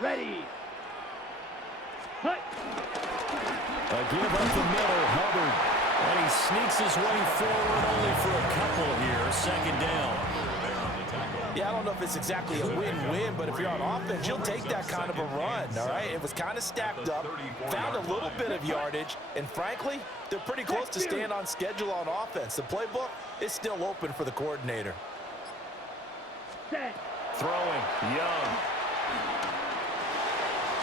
Ready. Hut. A give up the middle, Hubbard. And he sneaks his way forward only for a couple here. Second down. Yeah, I don't know if it's exactly a win-win, but if you're on offense, you'll take that kind of a run, all right? It was kind of stacked up, found a little bit of yardage, and frankly, they're pretty close to staying on schedule on offense. The playbook is still open for the coordinator. Throwing, Young.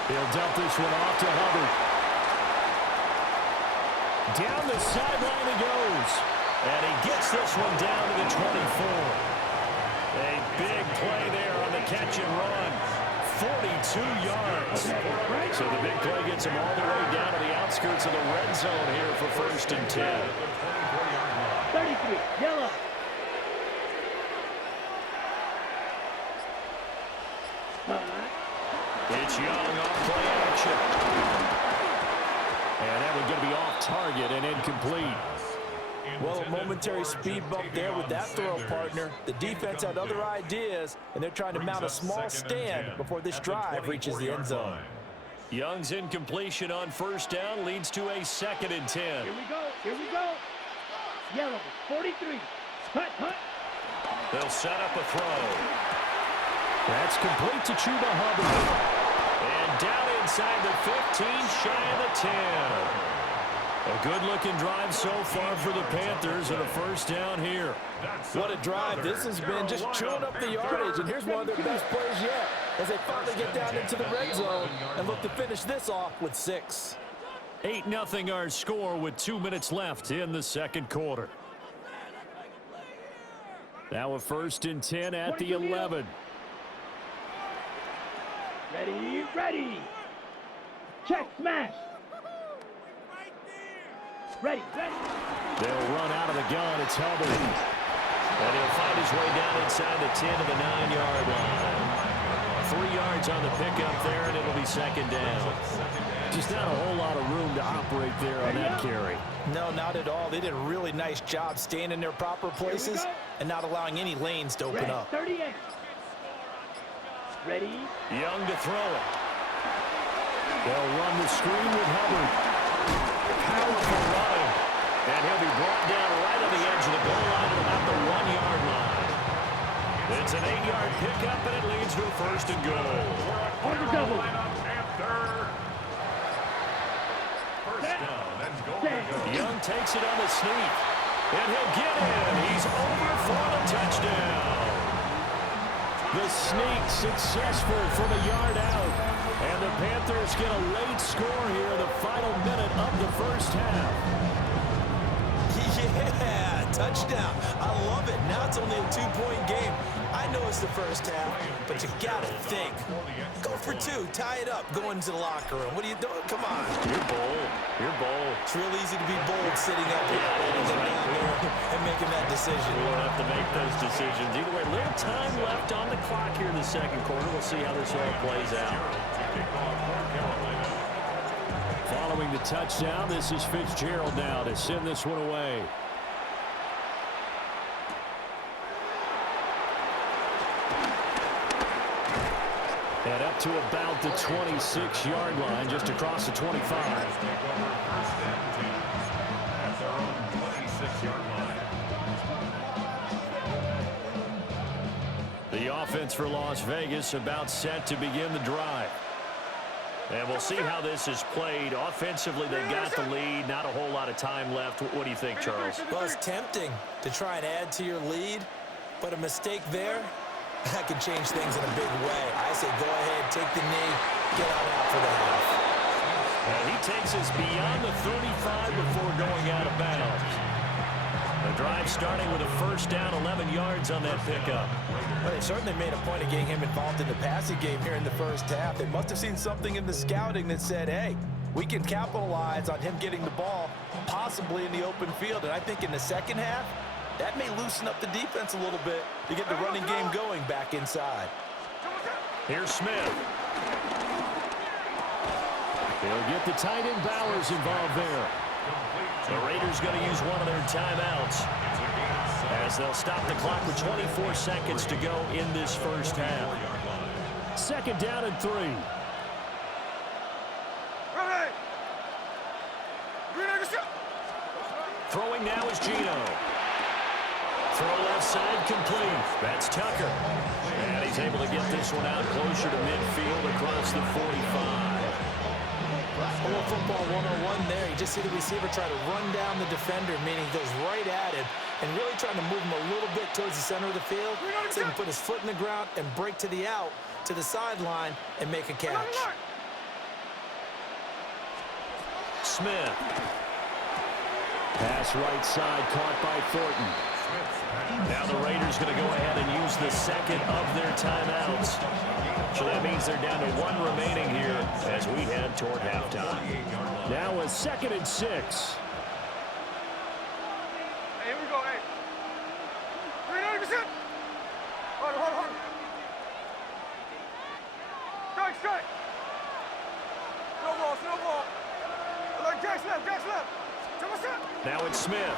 He'll dump this one off to Hubbard. Down the sideline he goes. And he gets this one down to the 24. A big play there on the catch and run. 42 yards. So the big play gets him all the way down to the outskirts of the red zone here for 1st and 10. 33, yellow. It's Young off play action. And that one's going to be off target and incomplete. Well, a momentary speed bump there with that throw, partner. The defense had other ideas, and they're trying to mount a small stand before this drive reaches the end zone. Young's incompletion on 1st down leads to a 2nd and 10. Here we go, here we go. Yellow, 43. Hut, hut. They'll set up a throw. That's complete to Chuba Hubbard. And down inside the 15, shy of the 10. A good-looking drive so far for the Panthers and a 1st down here. What a drive this has been, just chewing up the yardage. And here's one of their best plays yet as they finally get down into the red zone and look to finish this off with 6. 8-0 our score with 2 minutes left in the 2nd quarter. Now a 1st and 10 at the 11. Ready, ready. Check, smash. Ready, ready. They'll run out of the gun. It's Hubbard. And he'll find his way down inside the 10 to the 9-yard line. 3 yards on the pickup there, and it'll be 2nd down. Just not a whole lot of room to operate there on that carry. No, not at all. They did a really nice job staying in their proper places and not allowing any lanes to open up. 38. Ready. Young to throw it. They'll run the screen with Hubbard. Powerful running. And he'll be brought down right on the edge of the goal line at about the 1-yard line. It's an 8-yard pickup, and it leads to a 1st and goal. On the double. Young takes it on the sneak. And he'll get in. He's over for the touchdown. The sneak successful from a yard out. And the Panthers get a late score here in the final minute of the 1st half. Yeah, touchdown. I love it. Now it's only a 2-point game. I know it's the 1st half, but you got to think. Go for 2. Tie it up. Go into the locker room. What are you doing? Come on. You're bold. You're bold. It's real easy to be bold sitting up here and making that decision. We won't have to make those decisions. Either way, little time left on the clock here in the 2nd quarter. We'll see how this all plays out. Following the touchdown, this is Fitzgerald now to send this one away. And up to about the 26-yard line, just across the 25. The offense for Las Vegas about set to begin the drive. And we'll see how this is played. Offensively, they've got the lead. Not a whole lot of time left. What do you think, Charles? Well, it's tempting to try and add to your lead, but a mistake there, that could change things in a big way. I say go ahead, take the knee, get on out for the half. And he takes us beyond the 35 before going out of bounds. The drive starting with a 1st down, 11 yards on that pickup. Well, they certainly made a point of getting him involved in the passing game here in the 1st half. They must have seen something in the scouting that said, hey, we can capitalize on him getting the ball, possibly in the open field. And I think in the 2nd half, that may loosen up the defense a little bit to get the running game going back inside. Here's Smith. They'll get the tight end Bowers involved there. The Raiders going to use one of their timeouts as they'll stop the clock with 24 seconds to go in this 1st half. 2nd down and 3. Throwing now is Gino. Throw left side complete. That's Tucker. And he's able to get this one out closer to midfield across the 45. A little football 101 there. You just see the receiver try to run down the defender, meaning he goes right at him and really trying to move him a little bit towards the center of the field so he can put his foot in the ground and break to the out, to the sideline, and make a catch. Smith. Pass right side caught by Thornton. Now the Raiders going to go ahead and use the second of their timeouts. So that means they're down to one remaining here as we head toward halftime. Now a 2nd and 6. Hey, here we go, hey. 390%. Hold on. Strike. Snowball. Like Jack's left. Now it's Smith.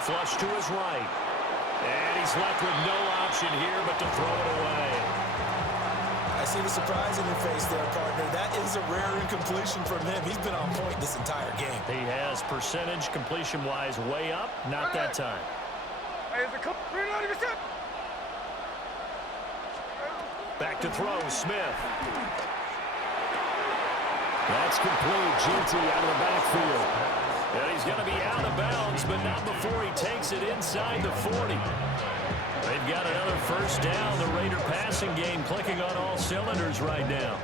Flush to his right. And he's left with no option here but to throw it away. I see the surprise in your face there, partner. That is a rare incompletion from him. He's been on point this entire game. He has percentage completion-wise way up. Not that time. Hey, it's a 390%. Back to throw, Smith. That's complete. Ginty out of the backfield. And he's going to be out of bounds, but not before he takes it inside the 40. They've got another first down. The Raider passing game clicking on all cylinders right now.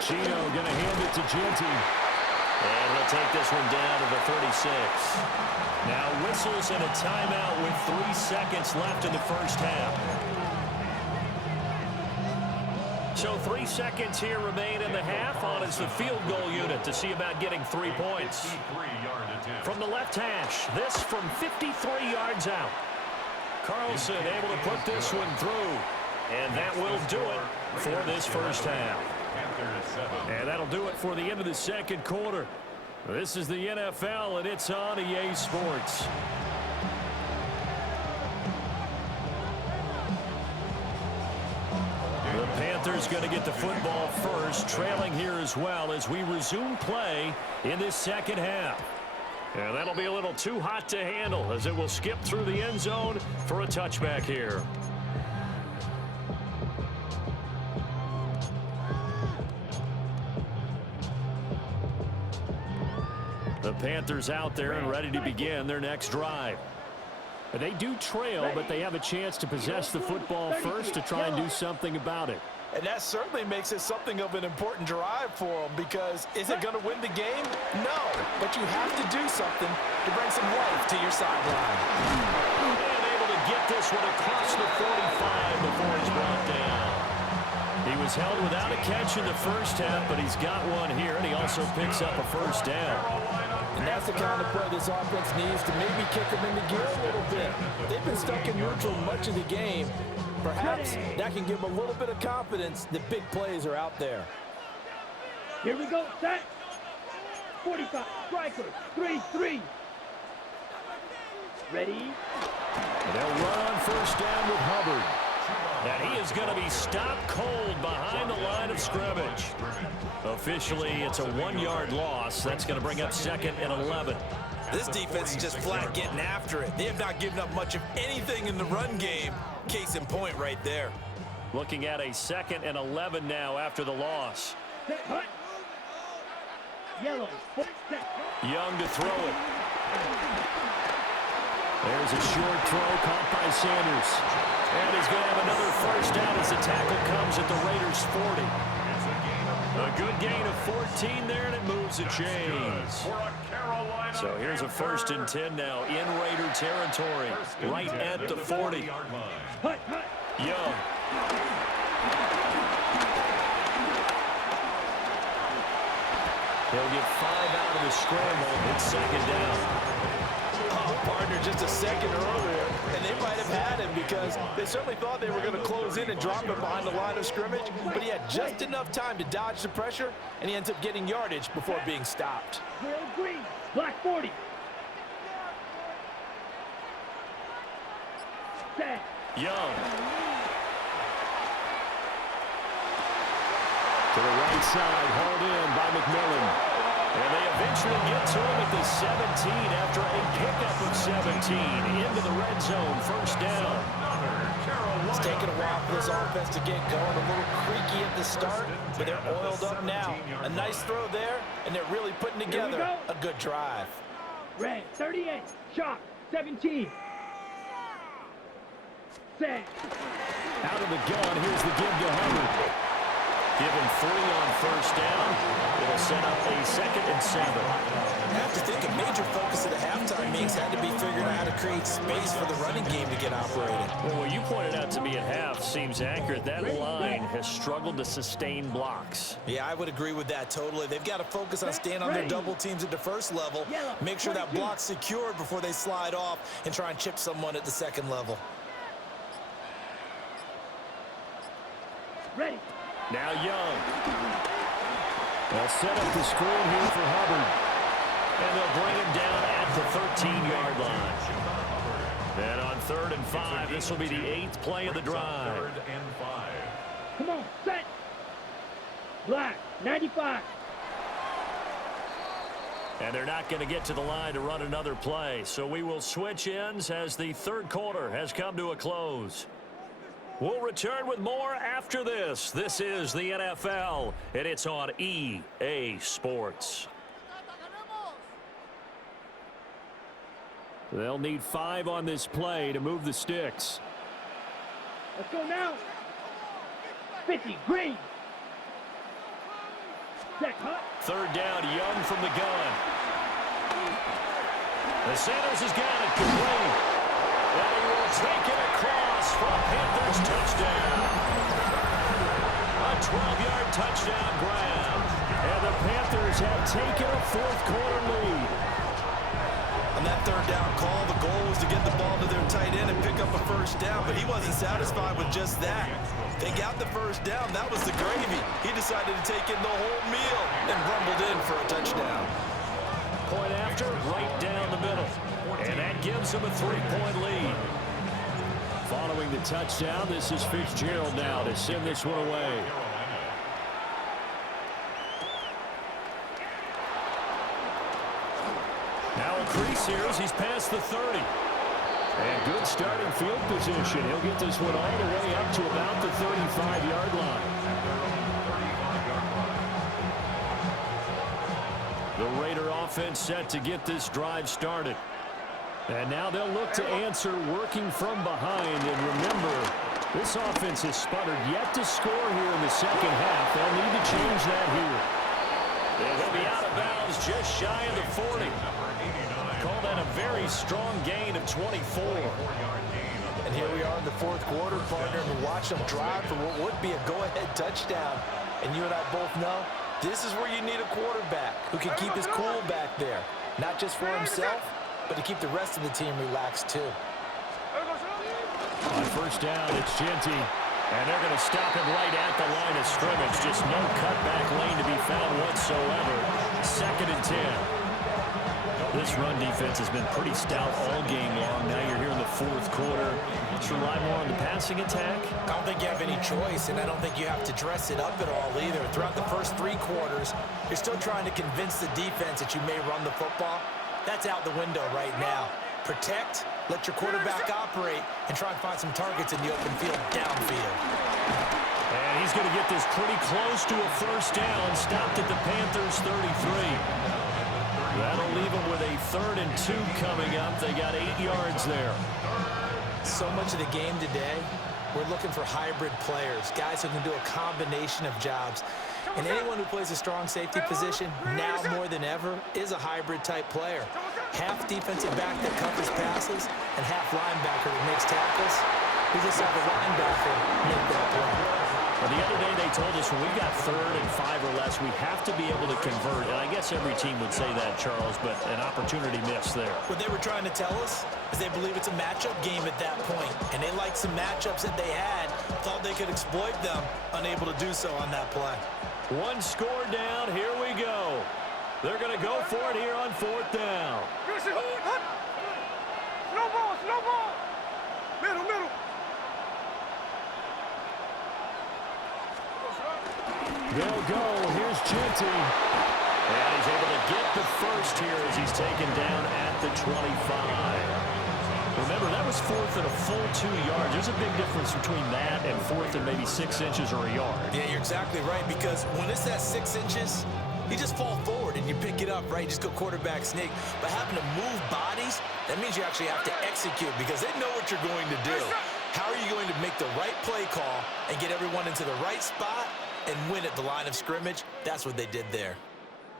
Gino going to hand it to Ginty. And he'll take this one down to the 36. Now whistles and a timeout with 3 seconds left in the first half. So 3 seconds here remain in the half on as the field goal unit to see about getting 3 points. From the left hash, this from 53 yards out. Carlson able to put this one through. And that will do it for this first half. And that'll do it for the end of the second quarter. This is the NFL, and it's on EA Sports. The Panthers going to get the football first, trailing here as well as we resume play in this second half. And that'll be a little too hot to handle as it will skip through the end zone for a touchback here. The Panthers out there and ready to begin their next drive. They do trail, but they have a chance to possess the football first to try and do something about it. And that certainly makes it something of an important drive for them because is it going to win the game? No, but you have to do something to bring some life to your sideline. And able to get this one across the 45 before he's brought down. He was held without a catch in the first half, but he's got one here, and he also picks up a first down. And that's the kind of play this offense needs to maybe kick them into gear a little bit. They've been stuck in neutral much of the game. Perhaps that can give them a little bit of confidence that big plays are out there. Here we go, set. 45, striker, 3-3. Ready? And they'll run on first down with Hubbard. And he is going to be stopped cold behind the line of scrimmage. Officially, it's a 1-yard loss. That's going to bring up 2nd and 11. This defense is just flat getting after it. They have not given up much of anything in the run game. Case in point right there. Looking at a 2nd and 11 now after the loss. Set, hut. Yellow, set. Young to throw it. There's a short throw caught by Sanders. And he's going to have another first down as the tackle comes at the Raiders' 40. A good gain of 14 there, and it moves the chains. So here's a 1st and 10 now in Raider territory, right at the 40. Young. He'll get 5 out of the scramble. It's 2nd down. Partner just a second earlier, and they might have had him because they certainly thought they were going to close in and drop him behind the line of scrimmage, but he had just enough time to dodge the pressure, and he ends up getting yardage before being stopped. Green, black 40. Young. To the right side, hauled in by McMillan. And they eventually get to him at the 17 after a pickup of 17 into the red zone. First down. It's taken a while for this offense to get going. A little creaky at the start, but they're oiled up now. A nice throw there, and they're really putting together a good drive. Red, 38. Shot, 17. Set. Out of the gun, here's the give to Hubbard. Give him 3 on first down. It'll set up a 2nd and 7. I have to think a major focus of the halftime meetings had to be figuring out how to create space for the running game to get operating. Well, what you pointed out to me at half seems accurate. That line has struggled to sustain blocks. Yeah, I would agree with that totally. They've got to focus on staying on their double teams at the first level, make sure that block's secured before they slide off and try and chip someone at the second level. Ready. Now Young. They'll set up the screen here for Hubbard. And they'll bring him down at the 13-yard line. And on 3rd and 5, this will be the 8th play of the drive. 3rd and 5. Come on, set. Black, 95. And they're not going to get to the line to run another play. So we will switch ends as the 3rd quarter has come to a close. We'll return with more after this. This is the NFL, and it's on EA Sports. They'll need 5 on this play to move the sticks. Let's go now. 50, green. Set, hut. 3rd down, Young from the gun. The Sanders has got it complete. And he will take it across for a Panthers touchdown. A 12-yard touchdown grab. And the Panthers have taken a 4th quarter lead. On that 3rd down call, the goal was to get the ball to their tight end and pick up a first down, but he wasn't satisfied with just that. They got the first down. That was the gravy. He decided to take in the whole meal and rumbled in for a touchdown. Point after, right down the middle. And that gives him a 3-point lead. Following the touchdown, this is Fitzgerald now to send this one away. Now a crease here as he's past the 30. And good starting field position. He'll get this one all the way up to about the 35-yard line. The Raider offense set to get this drive started. And now they'll look to answer working from behind. And remember, this offense has sputtered yet to score here in the second half. They'll need to change that here. They'll be out of bounds just shy of the 40. Call that a very strong gain of 24. And here we are in the 4th quarter, partner, and watch them drive for what would be a go-ahead touchdown. And you and I both know this is where you need a quarterback who can keep his cool back there. Not just for himself, but to keep the rest of the team relaxed too. On first down, it's Genty. And they're going to stop him right at the line of scrimmage. Just no cutback lane to be found whatsoever. 2nd and 10. This run defense has been pretty stout all game long. Now you're here in the 4th quarter. Let's rely more on the passing attack. I don't think you have any choice, and I don't think you have to dress it up at all either. Throughout the first 3 quarters, you're still trying to convince the defense that you may run the football. That's out the window right now. Protect, let your quarterback operate, and try and find some targets in the open field downfield. And he's going to get this pretty close to a first down. Stopped at the Panthers' 33. That'll leave them with a 3rd and 2 coming up. They got 8 yards there. So much of the game today, we're looking for hybrid players, guys who can do a combination of jobs. And anyone who plays a strong safety position, now more than ever, is a hybrid-type player. Half defensive back that covers passes, and half linebacker that makes tackles. We just have a linebacker make that play. Well, the other day they told us when we got 3rd and 5 or less, we have to be able to convert. And I guess every team would say that, Charles, but an opportunity missed there. What they were trying to tell us is they believe it's a matchup game at that point. And they liked some matchups that they had, thought they could exploit them, unable to do so on that play. 1 score down, here we go. They're going to go for it here on 4th down. No ball, no ball. Middle, middle. They'll go. Here's Genty. And he's able to get the first here as he's taken down at the 25. Remember, that was fourth and a full 2 yards. There's a big difference between that and fourth and maybe 6 inches or a yard. Yeah, you're exactly right, because when it's at 6 inches, you just fall forward and you pick it up, right? You just go quarterback sneak. But having to move bodies, that means you actually have to execute because they know what you're going to do. How are you going to make the right play call and get everyone into the right spot and win at the line of scrimmage? That's what they did there.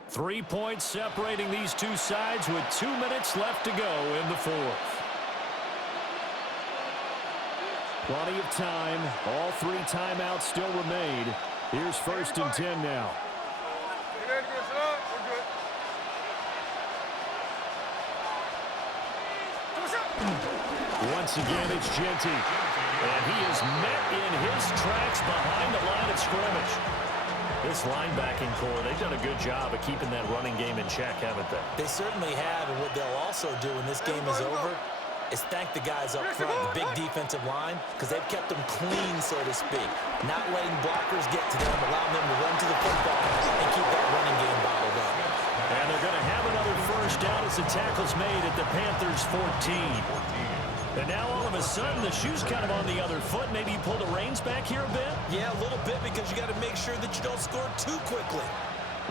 3 points separating these two sides with 2 minutes left to go in the fourth. Plenty of time. All 3 timeouts still remain. Here's 1st and 10 now. Once again, it's Genty. And he is met in his tracks behind the line of scrimmage. This linebacking core, they've done a good job of keeping that running game in check, haven't they? They certainly have, and what they'll also do when this game is over is thank the guys up front, the big defensive line, because they've kept them clean, so to speak. Not letting blockers get to them, allowing them to run to the football and keep that running game bottled up. And they're going to have another first down as the tackle's made at the Panthers' 14. And now all of a sudden the shoe's kind of on the other foot. Maybe you pull the reins back here a bit? Yeah, a little bit, because you got to make sure that you don't score too quickly.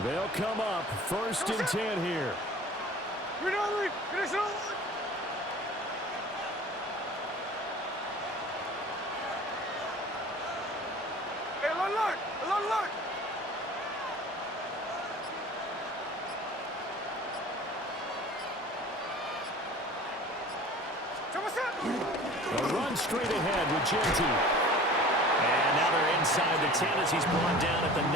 They'll come up 1st and 10 here. A run straight ahead with Genty. And now they're inside the 10 as he's brought down at the 9.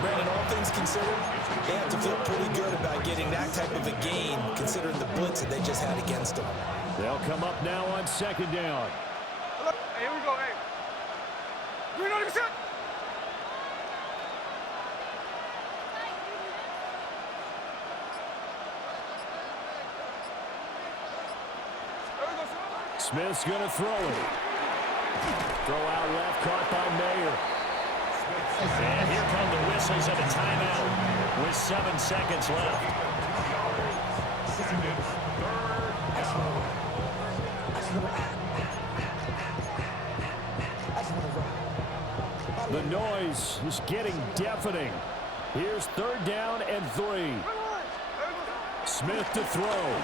Brandon, all things considered, they have to feel pretty good about getting that type of a gain, considering the blitz that they just had against them. They'll come up now on 2nd down. Hey, here we go, hey. You know what I'm saying? Smith's going to throw it. Throw out left, caught by Mayer. And here come the whistles of a timeout with 7 seconds left. The noise is getting deafening. Here's 3rd down and 3. Smith to throw.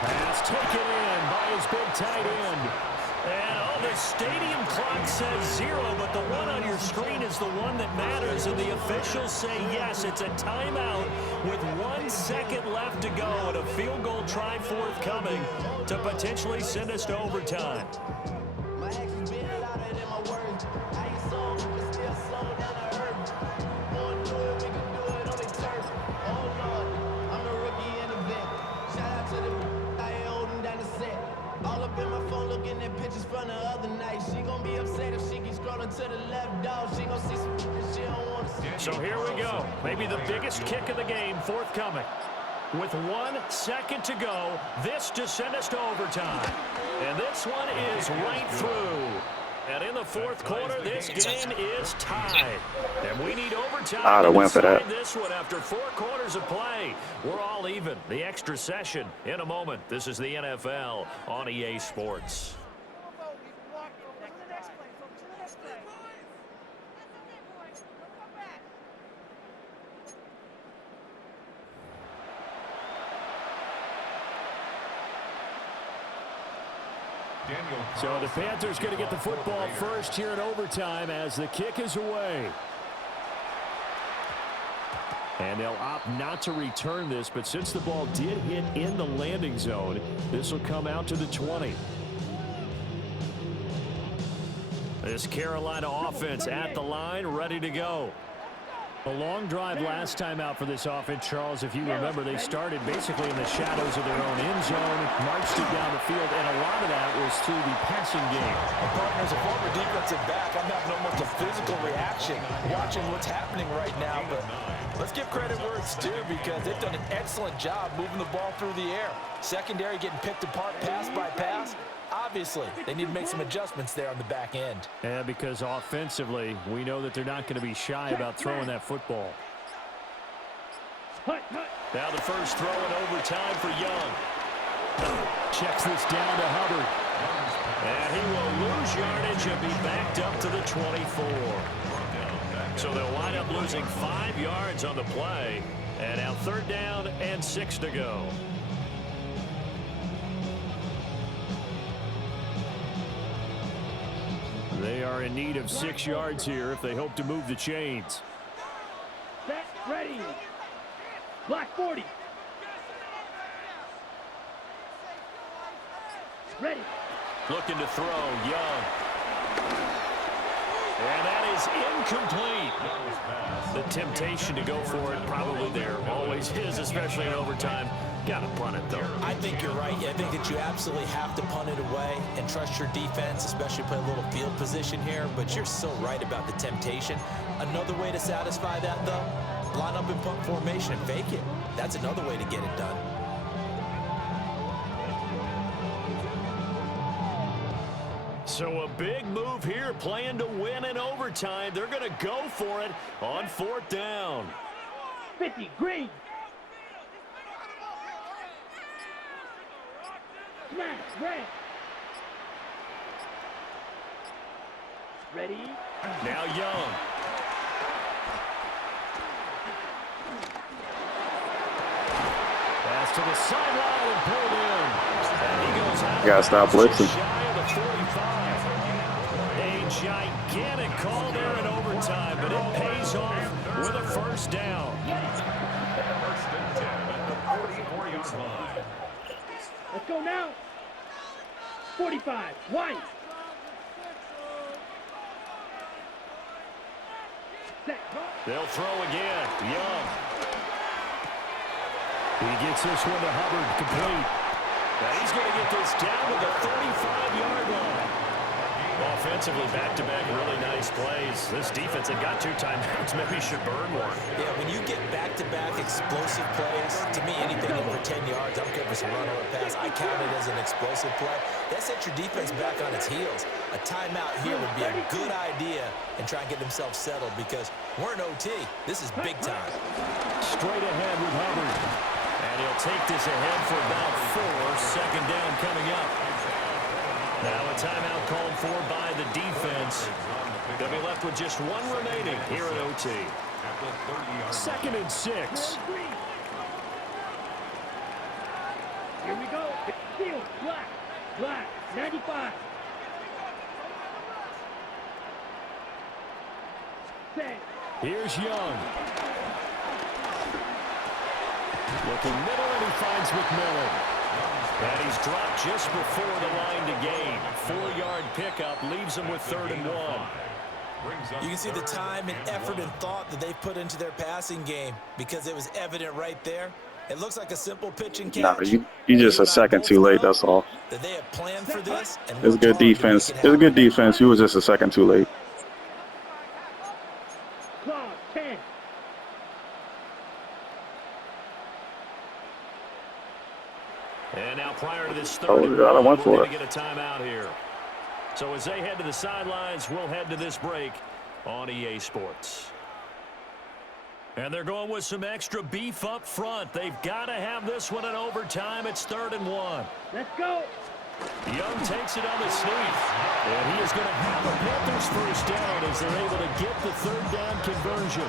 Pass taken in by his big tight end. And the stadium clock says 0, but the one on your screen is the one that matters. And the officials say yes, it's a timeout with 1 second left to go and a field goal try forthcoming to potentially send us to overtime. Pictures from the other night. She gon' be upset if she keeps scrolling to the left, dog. She gon' see some she don't want to see. So here we go. Maybe the biggest kick of the game forthcoming. With 1 second to go, this to send us to overtime. And this one is right through. And in the 4th quarter, this game is tied. And we need overtime to decide this one after 4 quarters of play. We're all even. The extra session in a moment. This is the NFL on EA Sports. So the Panthers going to get the football first here in overtime as the kick is away. And they'll opt not to return this, but since the ball did hit in the landing zone, this will come out to the 20. This Carolina offense at the line, ready to go. A long drive last time out for this offense, Charles. If you remember, they started basically in the shadows of their own end zone, marched it down the field, and a lot of that was through the passing game. As a former defensive back, I'm having almost a physical reaction watching what's happening right now. But let's give credit where it's due, because they've done an excellent job moving the ball through the air. Secondary getting picked apart pass by pass. obviously, they need to make some adjustments there on the back end. Yeah, because offensively, we know that they're not going to be shy about throwing that football. Now the first throw in overtime for Young. Checks this down to Hubbard. And he will lose yardage and be backed up to the 24. So they'll wind up losing 5 yards on the play. And now 3rd down and 6 to go. They are in need of 6 yards here if they hope to move the chains. Set, ready. Black 40. Ready. Looking to throw, Young. And that is incomplete. The temptation to go for it probably there. Always is, especially in overtime. Got to punt it, though. I think you're right. I think that you absolutely have to punt it away and trust your defense, especially play a little field position here. But you're so right about the temptation. Another way to satisfy that, though, line up in punt formation and fake it. That's another way to get it done. So a big move here, playing to win in overtime. They're going to go for it on 4th down. 50, green. Smash, red. Ready. Now Young. Pass to the sideline and pulled in. And he goes out. You gotta stop blitzing. Shy of the 45. A gigantic call there in overtime, but it pays off with a 1st down. Let's go now. 45, white. Set. They'll throw again. Young. He gets this one to Hubbard, complete. Now he's going to get this down to the 35-yard line. Offensively, back-to-back, really nice plays. This defense, they've got 2 timeouts. Maybe should burn one. Yeah, when you get back-to-back explosive plays, to me, anything over 10 yards, I don't care if it's a run or a pass, I count it as an explosive play. That sets your defense back on its heels. A timeout here would be a good idea and try and get themselves settled because we're in OT. This is big time. Straight ahead with Hubbard. And he'll take this ahead for about 4. 2nd down coming up. Now a timeout called for by the defense. They'll be left with just 1 remaining here at OT. 2nd and 6. Here we go. Field, black, black, 95. Set. Here's Young. Looking middle, and he finds McMillan. And he's dropped just before the line to gain. 4-yard pickup leaves him with 3rd and 1. You can see the time and effort and thought that they've put into their passing game because it was evident right there. It looks like a simple pitch and catch. Nah, you just a second too late, that's all. That they have planned for this. And It's good defense. It's a good defense. You was just a second too late. Claw, 10. And now prior to this 3rd Oh, and I 1, went for we're it. going to get a timeout here. So as they head to the sidelines, we'll head to this break on EA Sports. And they're going with some extra beef up front. They've got to have this one in overtime. It's 3rd and 1. Let's go. Young takes it on the sneak. And he is going to have a Panthers 1st down as they're able to get the 3rd down conversion.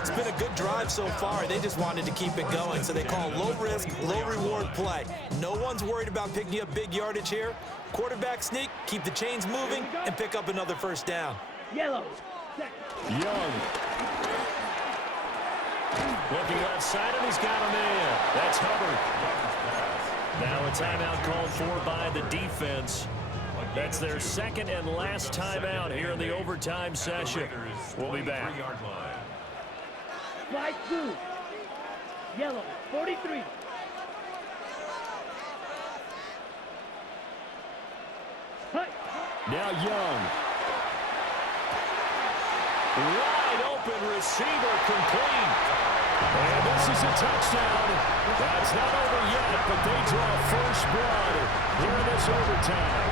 It's been a good drive so far. They just wanted to keep it going, so they call low-risk, low-reward play. No one's worried about picking up big yardage here. Quarterback sneak, keep the chains moving, and pick up another 1st down. Yellow. Set. Young. Looking left side, and he's got him in. That's Hubbard. Now a timeout called for by the defense. That's their 2nd and last timeout here in the overtime session. We'll be back. Slide through. Yellow, 43. Hut. Now Young. Wide open receiver complete. And this is a touchdown. That's not over yet, but they draw first blood here in this overtime.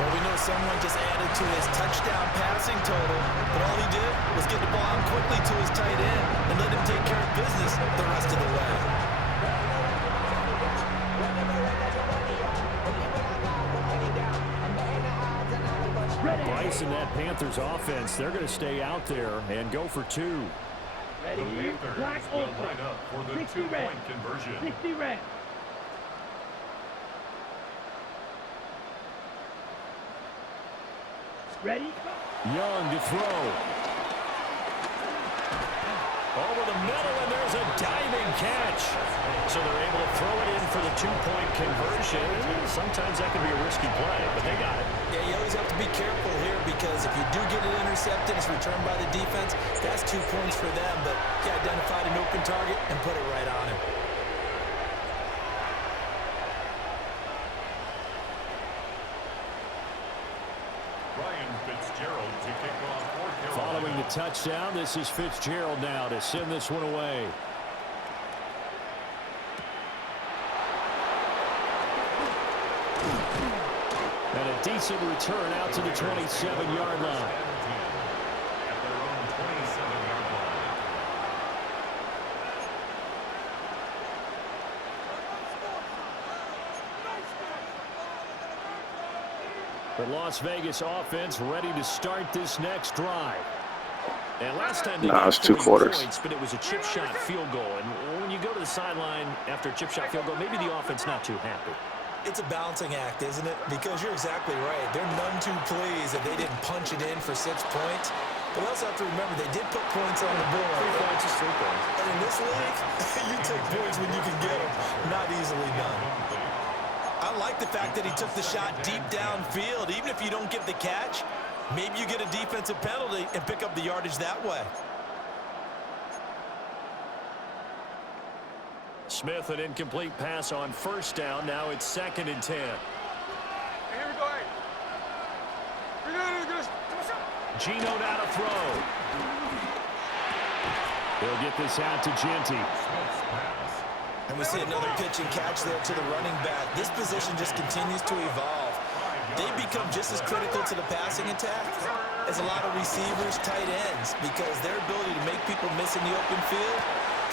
Well, we know someone just added to his touchdown passing total, but all he did was get the ball out quickly to his tight end and let him take care of business the rest of the way. Bryce and that Panthers offense, they're going to stay out there and go for two. Ready? Black open. 60 red. 60 red. Ready? Young to throw. Over the middle, and there's a diving catch. So they're able to throw it in for the two-point conversion. Sometimes that can be a risky play, but they got it. Yeah, you always have to be careful here because if you do get it intercepted, it's returned by the defense. That's 2 points for them, but he identified an open target and put it right on him. Following the touchdown, this is Fitzgerald now to send this one away. And a decent return out to the 27-yard line. The Las Vegas offense ready to start this next drive. And last time they got it's 2 quarters. Points, but it was a chip shot field goal. And when you go to the sideline after a chip shot field goal, maybe the offense not too happy. It's a balancing act, isn't it? Because you're exactly right. They're none too pleased that they didn't punch it in for 6 points. But we also have to remember they did put points on the board. 3 points is 3 points. And in this league, you take points when you can get them. Not easily done. I like the fact that he took the shot deep downfield. Even if you don't get the catch, maybe you get a defensive penalty and pick up the yardage that way. Smith, an incomplete pass on first down. Now it's 2nd and 10. Hey, here we go, hey. We're good. Gino now to throw. He'll get this out to Genty. And we see another pitch and catch there to the running back. This position just continues to evolve. They become just as critical to the passing attack as a lot of receivers, tight ends, because their ability to make people miss in the open field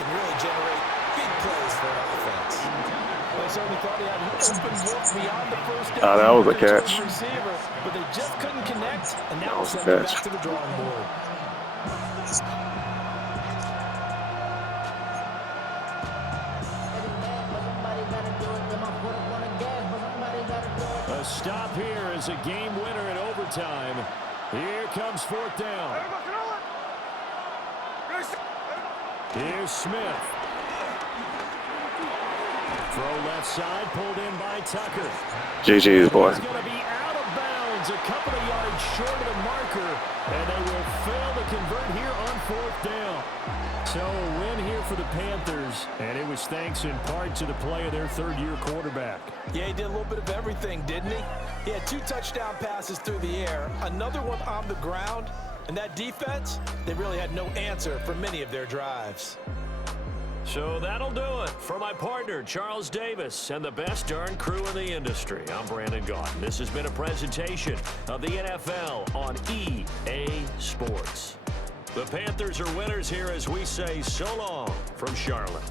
can really generate big plays for an offense. They certainly thought he had an open look beyond the first down. That was a catch. Receiver, but they just couldn't connect, and now That was a send it catch. back to the drawing board. A stop here is a game winner in overtime. Here comes 4th down. Here's Smith. Throw left side, pulled in by Tucker. GG's, boy. He's going to be out of bounds, a couple of yards short of the marker, and they will fail to convert here on 4th down. So a win here for the Panthers, and it was thanks in part to the play of their 3rd-year quarterback. Yeah, he did a little bit of everything, didn't he? He had 2 touchdown passes through the air, another one on the ground, and that defense, they really had no answer for many of their drives. So that'll do it for my partner, Charles Davis, and the best darn crew in the industry. I'm Brandon Gaudin. This has been a presentation of the NFL on EA Sports. The Panthers are winners here as we say so long from Charlotte.